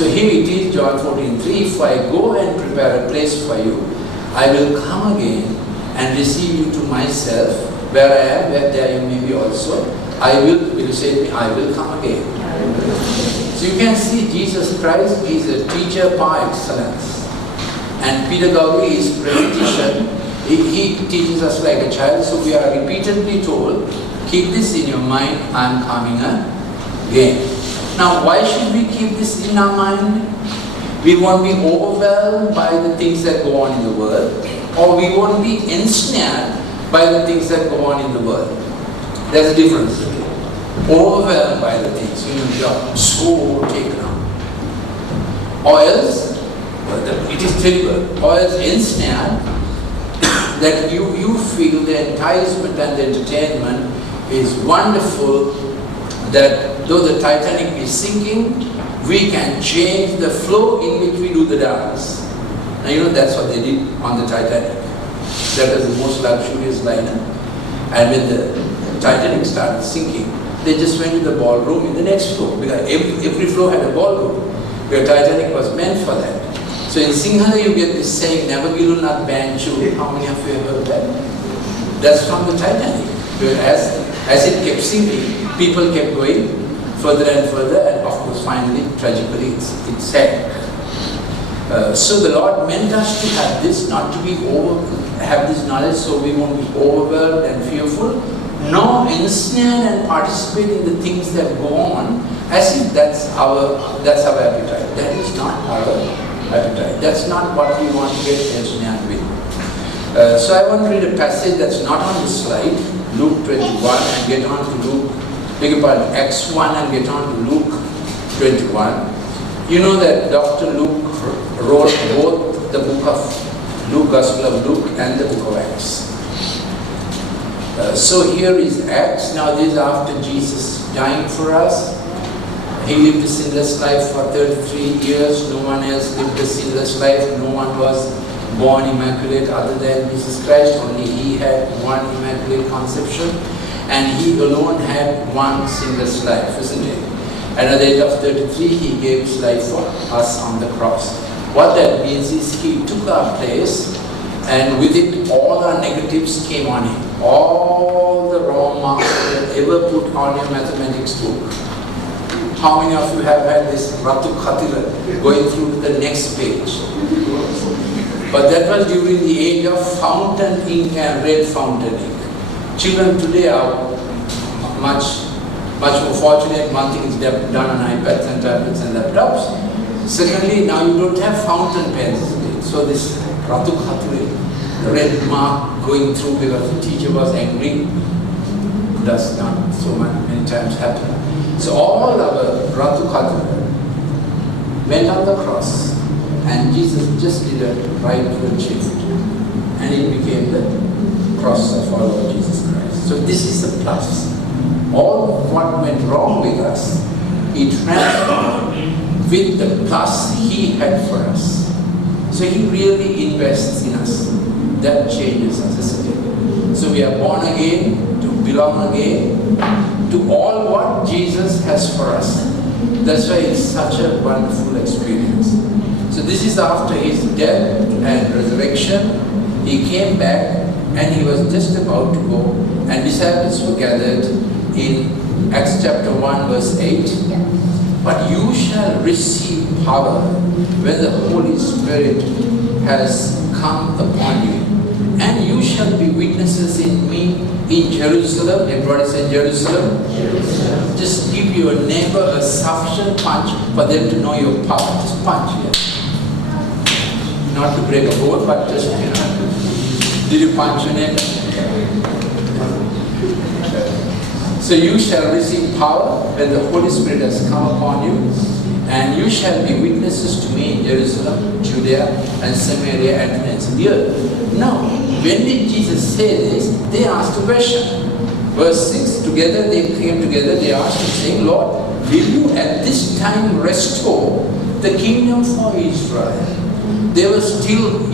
So here it is, John 14:3, if I go and prepare a place for you, I will come again and receive you to myself, where I am, where there you may be also. I will say, I will come again. So you can see Jesus Christ is a teacher par excellence. And pedagogy is repetition. He teaches us like a child, so we are repeatedly told, keep this in your mind, I am coming again. Now why should we keep this in our mind? We won't be overwhelmed by the things that go on in the world, or we won't be ensnared by the things that go on in the world. There's a difference. Overwhelmed by the things, you are so taken up. Or else, it is terrible, or else ensnared, that you feel the enticement and the entertainment is wonderful, that though the Titanic is sinking, we can change the flow in which we do the dance. Now that's what they did on the Titanic. That was the most luxurious liner. And when the Titanic started sinking, they just went to the ballroom in the next floor, because every floor had a ballroom, where Titanic was meant for that. So in Sinhala you get this saying, Navagilunat Banchu. How many of you have heard that? That's from the Titanic. Where as it kept sinking, people kept going further and further, and of course finally, tragically, it sank. So the Lord meant us to have this, not to be have this knowledge, so we won't be overwhelmed and fearful, nor ensnared and participate in the things that go on, as if that's our appetite. That is not our appetite. That's not what we want to get ensnared with. So I want to read a passage that's not on the slide, Luke 21, and get on to Acts 1 and get on to Luke 21. You know that Dr. Luke wrote both the book of Luke, Gospel of Luke, and the book of Acts. So here is Acts. Now this is after Jesus dying for us. He lived a sinless life for 33 years. No one else lived a sinless life. No one was born immaculate other than Jesus Christ. Only He had one immaculate conception. And He alone had one sinless life, isn't it? And at the age of 33, He gave His life for us on the cross. What that means is He took our place, and with it all our negatives came on Him. All the wrong marks that ever put on your mathematics book. How many of you have had this Ratu Khatila going through the next page? But that was during the age of fountain ink and red fountain ink. Children today are much more fortunate. One thing is done on iPads and tablets and laptops. Secondly, now you don't have fountain pens. So this Ratu Khatila, the red mark going through because the teacher was angry, does not so many times happen. So all our Ratu Khatila went on the cross, and Jesus just did a right turn shift, and it became the cross of our Lord Jesus Christ. So this is the plus. All what went wrong with us, He transformed with the plus He had for us. So He really invests in us. That changes us, isn't it? So we are born again to belong again to all what Jesus has for us. That's why it's such a wonderful experience. So this is after His death and resurrection. He came back and He was just about to go, and disciples were gathered in Acts chapter 1 verse 8. But you shall receive power when the Holy Spirit has come upon you. And you shall be witnesses in me in Jerusalem. Everybody say Jerusalem. Jerusalem. Just give your neighbor a sufficient punch for them to know your power. Just punch here. Not to break a bone, but just, did you punch your neighbor? So you shall receive power when the Holy Spirit has come upon you, and you shall be witnesses to me in Jerusalem, Judea, and Samaria, and the ends of the earth. Now, when did Jesus say this? They asked a question. Verse 6, they came together, they asked Him, saying, Lord, will you at this time restore the kingdom for Israel? They were still,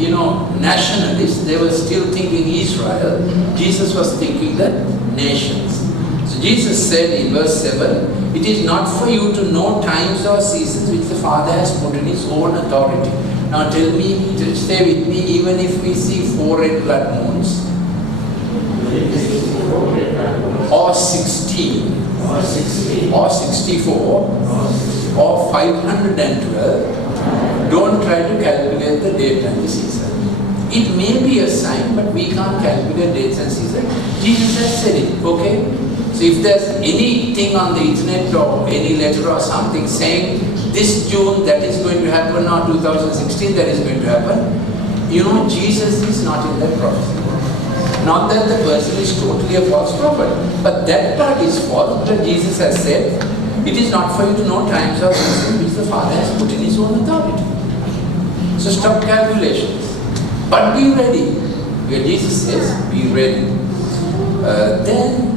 nationalists. They were still thinking Israel. Jesus was thinking the nations. So So Jesus said in verse 7, it is not for you to know times or seasons which the Father has put in His own authority. Now tell me, stay with me, even if we see 4 red blood moons, or 16, or 64, or 512, don't try to calculate the date and the season. It may be a sign, but we can't calculate dates and seasons. Jesus has said it, okay? So if there's anything on the internet or any letter or something saying this June that is going to happen or 2016 that is going to happen, you know, Jesus is not in that prophecy. Not that the person is totally a false prophet, but that part is false. But Jesus has said, it is not for you to know times or seasons which the Father has put in His own authority. So stop calculations. But be ready. Where Jesus says, be ready. Then,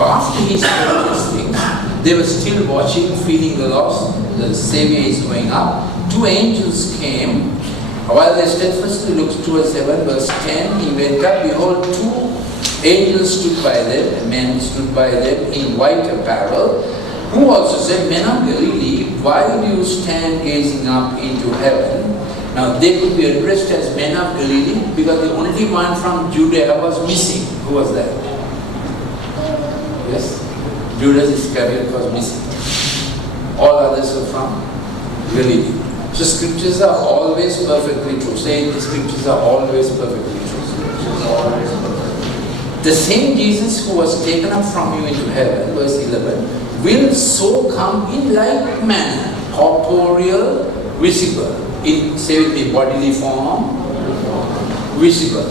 after He said these things, they were still watching, feeling the loss. The Savior is going up. 2 angels came. While they steadfastly looked towards heaven, verse 10, He went up. Behold, 2 angels stood by them, men stood by them in white apparel, who also said, Men of Galilee, why do you stand gazing up into heaven? Now they could be addressed as men of Galilee because the only one from Judea was missing. Who was that? Yes? Judas Iscariot was missing. All others were from Galilee. So scriptures are always perfectly true. Say the scriptures are always perfectly true. The same Jesus who was taken up from you into heaven, verse 11, will so come in like manner, corporeal, visible. In, say with me, bodily form, visible.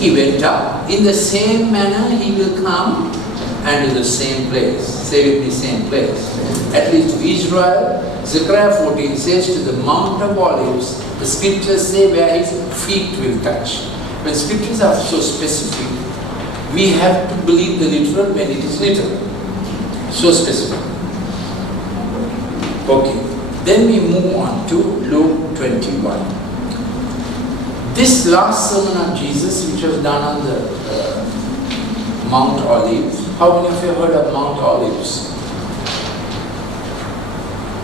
He went up. In the same manner He will come and to the same place. Say with me, same place. At least to Israel, Zechariah 14 says to the Mount of Olives, the scriptures say where His feet will touch. When scriptures are so specific, we have to believe the literal when it is literal. So specific. Okay. Then we move on to Luke 21. This last sermon of Jesus, which was done on the Mount Olives. How many of you have heard of Mount Olives?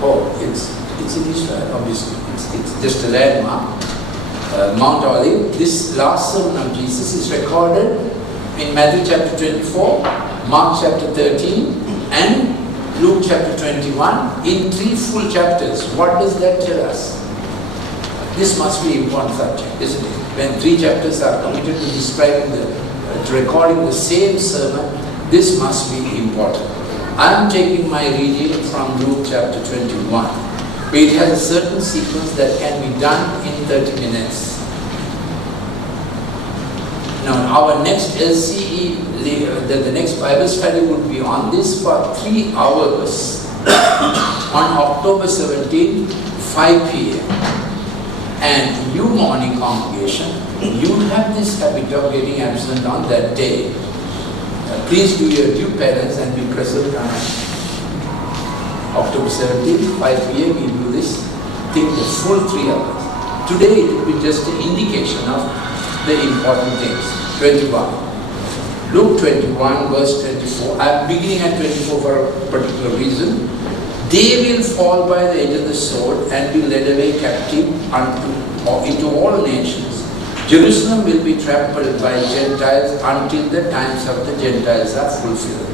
Oh, it's in Israel, obviously. It's just a landmark. Mount Olive. This last sermon of Jesus is recorded in Matthew chapter 24, Mark chapter 13, and Luke chapter 21 in 3 full chapters. What does that tell us? This must be an important subject, isn't it? When 3 chapters are committed to describing to recording the same sermon, this must be important. I am taking my reading from Luke chapter 21. It has a certain sequence that can be done in 30 minutes. Now, our next LCE, the next Bible study would be on this for 3 hours on October 17, 5 p.m. And you morning congregation, you have this habit of getting absent on that day. Please do your due penance and be present on October 17, 5 p.m. We do this thing the full 3 hours. Today it will be just an indication of the important things. 21. Luke 21 verse 24. I am beginning at 24 for a particular reason. They will fall by the edge of the sword and be led away captive into all nations. Jerusalem will be trampled by Gentiles until the times of the Gentiles are fulfilled.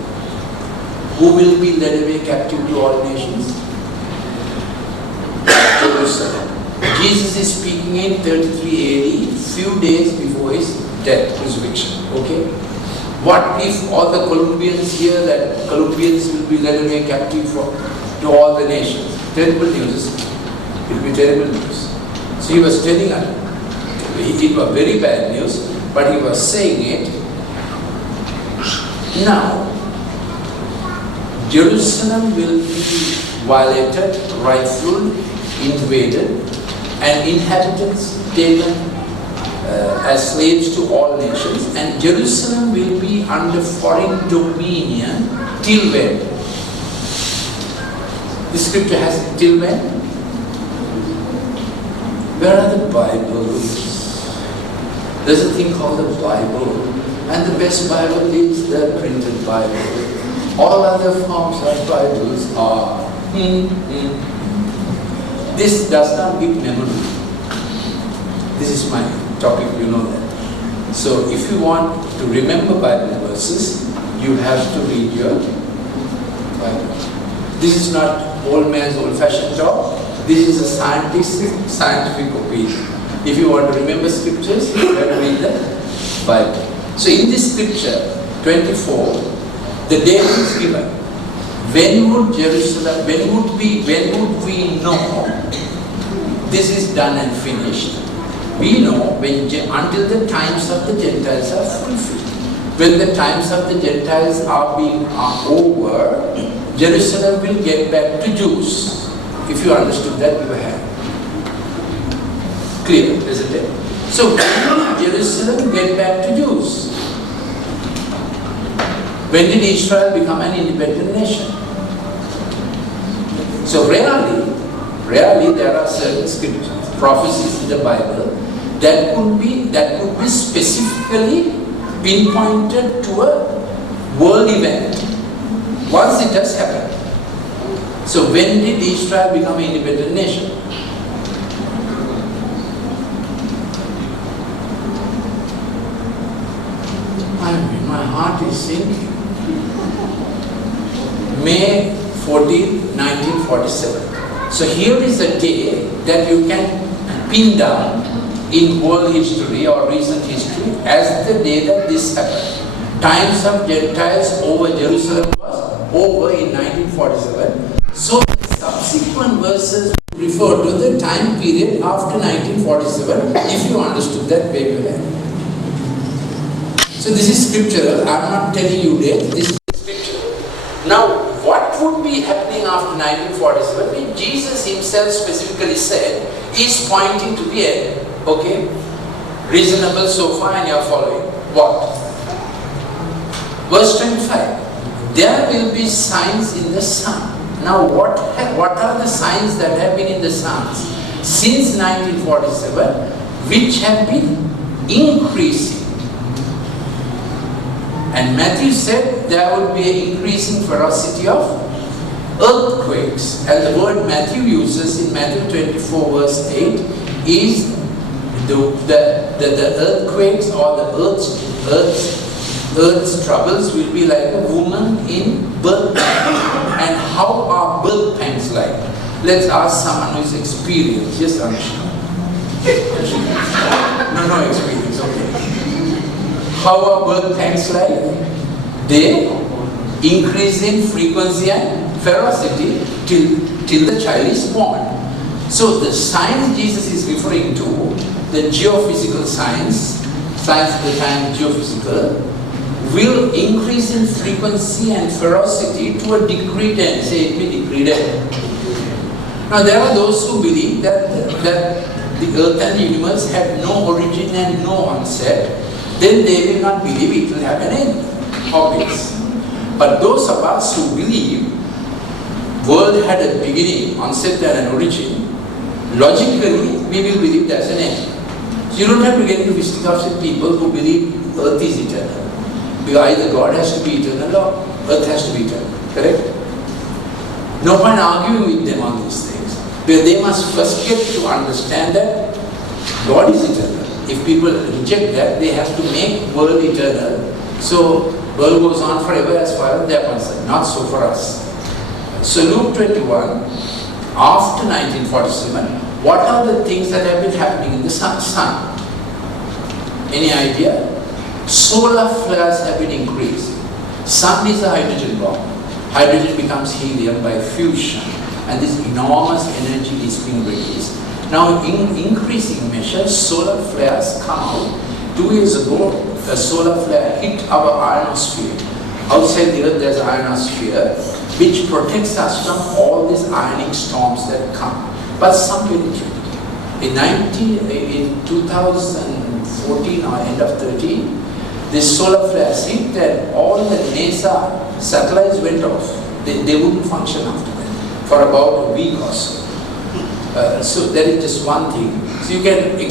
Who will be led away captive to all nations? Jerusalem. Jesus is speaking in 33 AD, few days before His death, crucifixion. Okay? What if all the Colombians hear that Colombians will be led away captive to all the nations? Terrible news. It will be terrible news. So He was telling us, it was very bad news, but He was saying it. Now, Jerusalem will be violated, rifled, invaded, and inhabitants taken as slaves to all nations, and Jerusalem will be under foreign dominion till when? The scripture has it till when? Where are the Bibles? There's a thing called the Bible. And the best Bible is the printed Bible. All other forms of Bibles are This does not give memory. This is my topic, you know that. So if you want to remember Bible verses, you have to read your Bible. This is not old man's old-fashioned talk. This is a scientific opinion. If you want to remember scriptures, you have to read the Bible. So in this scripture, 24, the date is given. When would Jerusalem, when would we know this is done and finished? We know when until the times of the Gentiles are fulfilled. When the times of the Gentiles are over, Jerusalem will get back to Jews. If you understood that, you have. Clear, isn't it? So when will Jerusalem get back to Jews? When did Israel become an independent nation? So rarely there are certain scriptures, prophecies in the Bible that could be specifically pinpointed to a world event once it has happened. So when did Israel become an independent nation? My heart is sinking. May 14, 1947. So here is a day that you can pin down in world history or recent history as the day that this happened. Times of Gentiles over Jerusalem was over in 1947. So the subsequent verses refer to the time period after 1947, if you understood that very well. So this is scriptural. I'm not telling you that. This is scriptural. Now, what would be happening after 1947? When Jesus himself specifically said, is pointing to the end. Okay? Reasonable so far, and you are following. What? Verse 25. There will be signs in the sun. Now, what are the signs that have been in the suns since 1947, which have been increasing? And Matthew said there would be an increasing ferocity of earthquakes. And the word Matthew uses in Matthew 24 verse 8 is the earthquakes or the earth's troubles will be like a woman in birth pains. And how are birth pains like? Let's ask someone who is experienced. Yes, Anushka. No experience, okay. How are birth pains like? They increase in frequency and ferocity till the child is born. So the signs Jesus is referring to, the geophysical signs of the time geophysical, will increase in frequency and ferocity to a degree 10. Say it with degree 10. Now there are those who believe that the earth and the universe had no origin and no onset. Then they will not believe it will have an end. Obvious. But those of us who believe world had a beginning, onset and an origin, logically we will believe there's an end. So you don't have to get into fisticuffs with people who believe earth is eternal. Because either God has to be eternal or earth has to be eternal. Correct? No point arguing with them on these things. Because they must first get to understand that God is eternal. If people reject that, they have to make world eternal. So world goes on forever as far as they are concerned. Not so for us. So Luke 21, after 1947, what are the things that have been happening in the sun? Any idea? Solar flares have been increasing. Sun is a hydrogen bomb. Hydrogen becomes helium by fusion, and this enormous energy is being released. Now, in increasing measure, solar flares come out. 2 years ago, a solar flare hit our ionosphere. Outside the Earth, there's an ionosphere, which protects us from all these ionic storms that come. But some penetrate. In 2014 or end of 13, this solar flare hit and all the NASA satellites went off. They wouldn't function after that for about a week or so. So that is just one thing. So you can